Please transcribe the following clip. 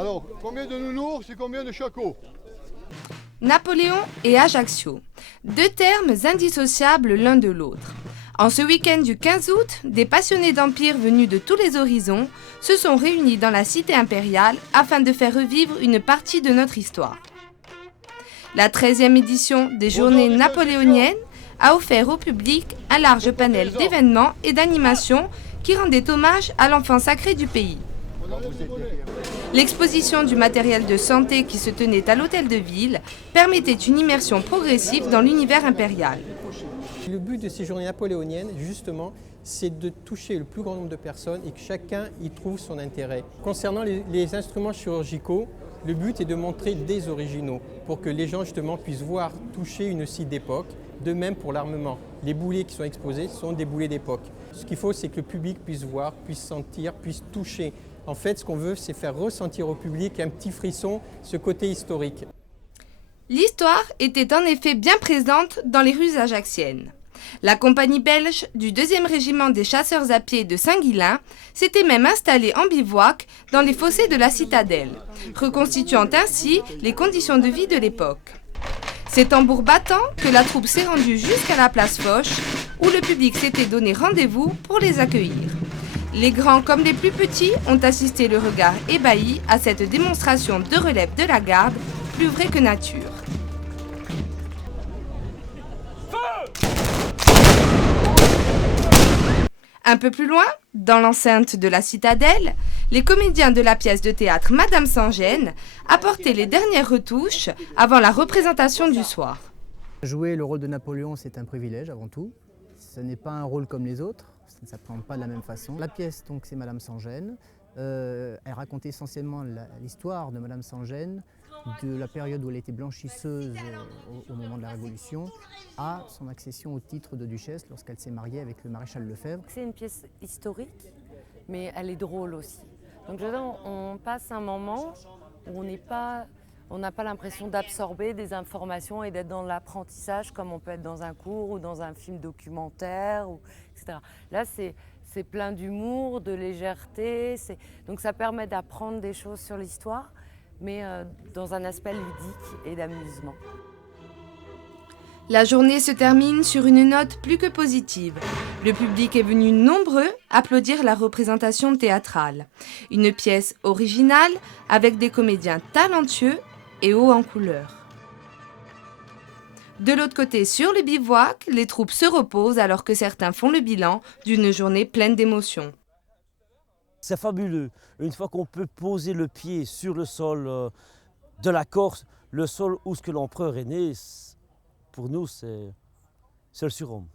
Alors, combien de nounours et combien de chacos? Napoléon et Ajaccio, deux termes indissociables l'un de l'autre. En ce week-end du 15 août, des passionnés d'Empire venus de tous les horizons se sont réunis dans la cité impériale afin de faire revivre une partie de notre histoire. La 13e édition des Journées napoléoniennes a offert au public un large panel d'événements et d'animations qui rendaient hommage à l'enfant sacré du pays. L'exposition du matériel de santé qui se tenait à l'hôtel de ville permettait une immersion progressive dans l'univers impérial. Le but de ces journées napoléoniennes, justement, c'est de toucher le plus grand nombre de personnes et que chacun y trouve son intérêt. Concernant les instruments chirurgicaux, le but est de montrer des originaux pour que les gens justement puissent voir, toucher une scie d'époque. De même pour l'armement. Les boulets qui sont exposés sont des boulets d'époque. Ce qu'il faut, c'est que le public puisse voir, puisse sentir, puisse toucher. En fait, ce qu'on veut, c'est faire ressentir au public un petit frisson, ce côté historique. L'histoire était en effet bien présente dans les rues ajacciennes. La compagnie belge du 2e régiment des chasseurs à pied de Saint-Guilain s'était même installée en bivouac dans les fossés de la citadelle, reconstituant ainsi les conditions de vie de l'époque. C'est tambour battant que la troupe s'est rendue jusqu'à la place Foch, où le public s'était donné rendez-vous pour les accueillir. Les grands comme les plus petits ont assisté le regard ébahi à cette démonstration de relève de la garde, plus vraie que nature. Un peu plus loin, dans l'enceinte de la citadelle, les comédiens de la pièce de théâtre Madame sans gêne apportaient les dernières retouches avant la représentation du soir. Jouer le rôle de Napoléon, c'est un privilège avant tout. Ce n'est pas un rôle comme les autres, ça ne s'apprend pas de la même façon. La pièce, donc, c'est Madame sans gêne. Elle raconte essentiellement l'histoire de Madame sans gêne, de la période où elle était blanchisseuse au moment de la Révolution, à son accession au titre de duchesse lorsqu'elle s'est mariée avec le maréchal Lefebvre. C'est une pièce historique, mais elle est drôle aussi. Donc on passe un moment où on n'a pas l'impression d'absorber des informations et d'être dans l'apprentissage comme on peut être dans un cours ou dans un film documentaire, etc. Là, c'est plein d'humour, de légèreté, donc ça permet d'apprendre des choses sur l'histoire, mais dans un aspect ludique et d'amusement. La journée se termine sur une note plus que positive. Le public est venu nombreux applaudir la représentation théâtrale. Une pièce originale avec des comédiens talentueux et hauts en couleur. De l'autre côté, sur le bivouac, les troupes se reposent alors que certains font le bilan d'une journée pleine d'émotions. C'est fabuleux. Une fois qu'on peut poser le pied sur le sol de la Corse, le sol où l'empereur est né, pour nous, c'est le surhomme.